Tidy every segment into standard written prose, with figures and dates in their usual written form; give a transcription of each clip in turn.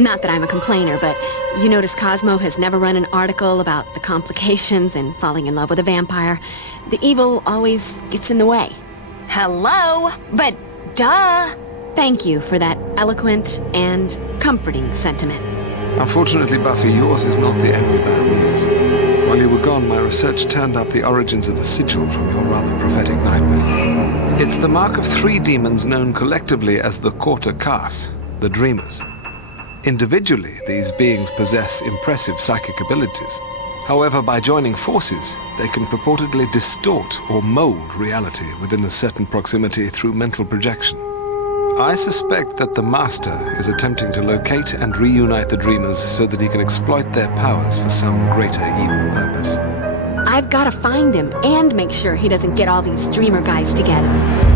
Not that I'm a complainer, but you notice Cosmo has never run an article about the complications in falling in love with a vampire. The evil always gets in the way. Hello? But duh! Thank you for that eloquent and comforting sentiment. Unfortunately, Buffy, yours is not the only bad news. While you were gone, my research turned up the origins of the sigil from your rather prophetic nightmare. It's the mark of 3 demons known collectively as the Quarter Cas, the Dreamers. Individually, these beings possess impressive psychic abilities. However, by joining forces, they can purportedly distort or mold reality within a certain proximity through mental projection. I suspect that the Master is attempting to locate and reunite the Dreamers so that he can exploit their powers for some greater evil purpose. I've got to find him and make sure he doesn't get all these Dreamer guys together.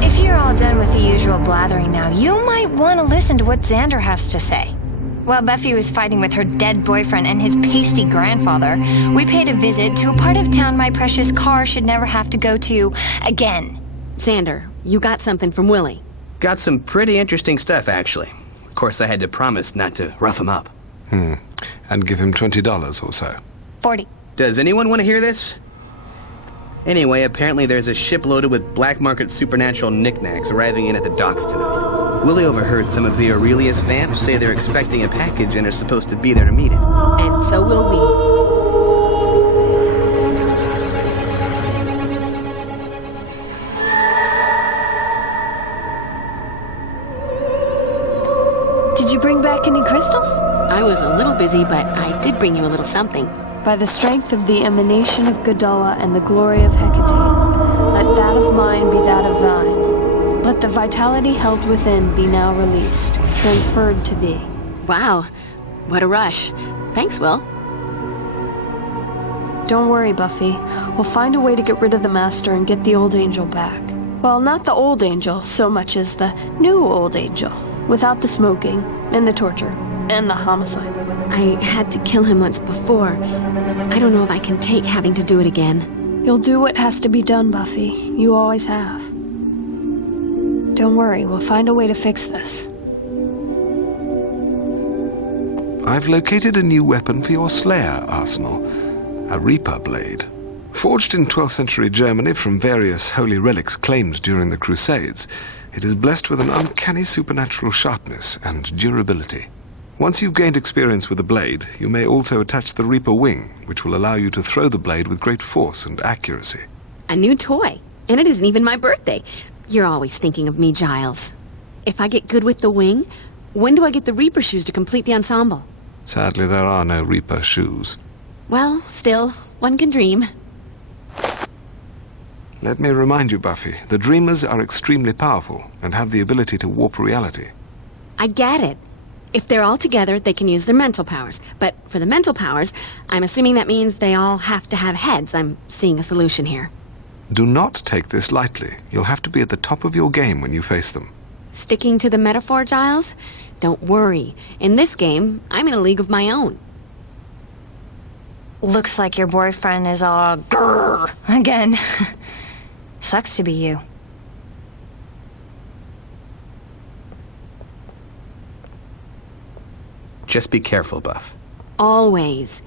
If you're all done with the usual blathering now, you might want to listen to what Xander has to say. While Buffy was fighting with her dead boyfriend and his pasty grandfather, we paid a visit to a part of town my precious car should never have to go to again. Xander, you got something from Willie. Got some pretty interesting stuff, actually. Of course, I had to promise not to rough him up. And give him $20 or so. 40. Does anyone want to hear this? Anyway, apparently there's a ship loaded with black market supernatural knickknacks arriving in at the docks tonight. Willie overheard some of the Aurelius vamps say they're expecting a package and are supposed to be there to meet it. And so will we. Did you bring back any crystals? I was a little busy, but I did bring you a little something. By the strength of the emanation of Gadala and the glory of Hecate, let that of mine be that of thine. Let the vitality held within be now released, transferred to thee. Wow, what a rush. Thanks, Will. Don't worry, Buffy. We'll find a way to get rid of the Master and get the old angel back. Well, not the old angel so much as the new old angel, without the smoking, and the torture, and the homicide. I had to kill him once before. I don't know if I can take having to do it again. You'll do what has to be done, Buffy. You always have. Don't worry, we'll find a way to fix this. I've located a new weapon for your Slayer arsenal, a Reaper blade. Forged in 12th century Germany from various holy relics claimed during the Crusades, it is blessed with an uncanny supernatural sharpness and durability. Once you've gained experience with the blade, you may also attach the Reaper wing, which will allow you to throw the blade with great force and accuracy. A new toy, and it isn't even my birthday. You're always thinking of me, Giles. If I get good with the wing, when do I get the Reaper shoes to complete the ensemble? Sadly, there are no Reaper shoes. Well, still, one can dream. Let me remind you, Buffy, the Dreamers are extremely powerful and have the ability to warp reality. I get it. If they're all together, they can use their mental powers. But for the mental powers, I'm assuming that means they all have to have heads. I'm seeing a solution here. Do not take this lightly. You'll have to be at the top of your game when you face them. Sticking to the metaphor, Giles? Don't worry. In this game, I'm in a league of my own. Looks like your boyfriend is all grrr again. Sucks to be you. Just be careful, Buff. Always.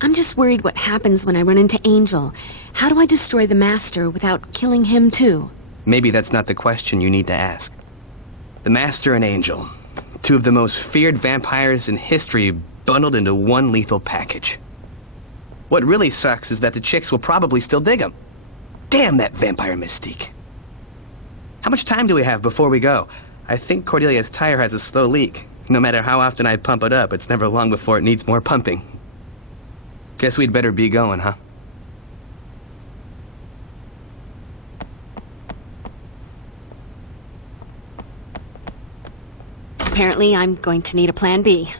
I'm just worried what happens when I run into Angel. How do I destroy the Master without killing him too? Maybe that's not the question you need to ask. The Master and Angel, 2 of the most feared vampires in history, bundled into one lethal package. What really sucks is that the chicks will probably still dig him. Damn that vampire mystique. How much time do we have before we go? I think Cordelia's tire has a slow leak. No matter how often I pump it up, it's never long before it needs more pumping. Guess we'd better be going, huh? Apparently, I'm going to need a plan B.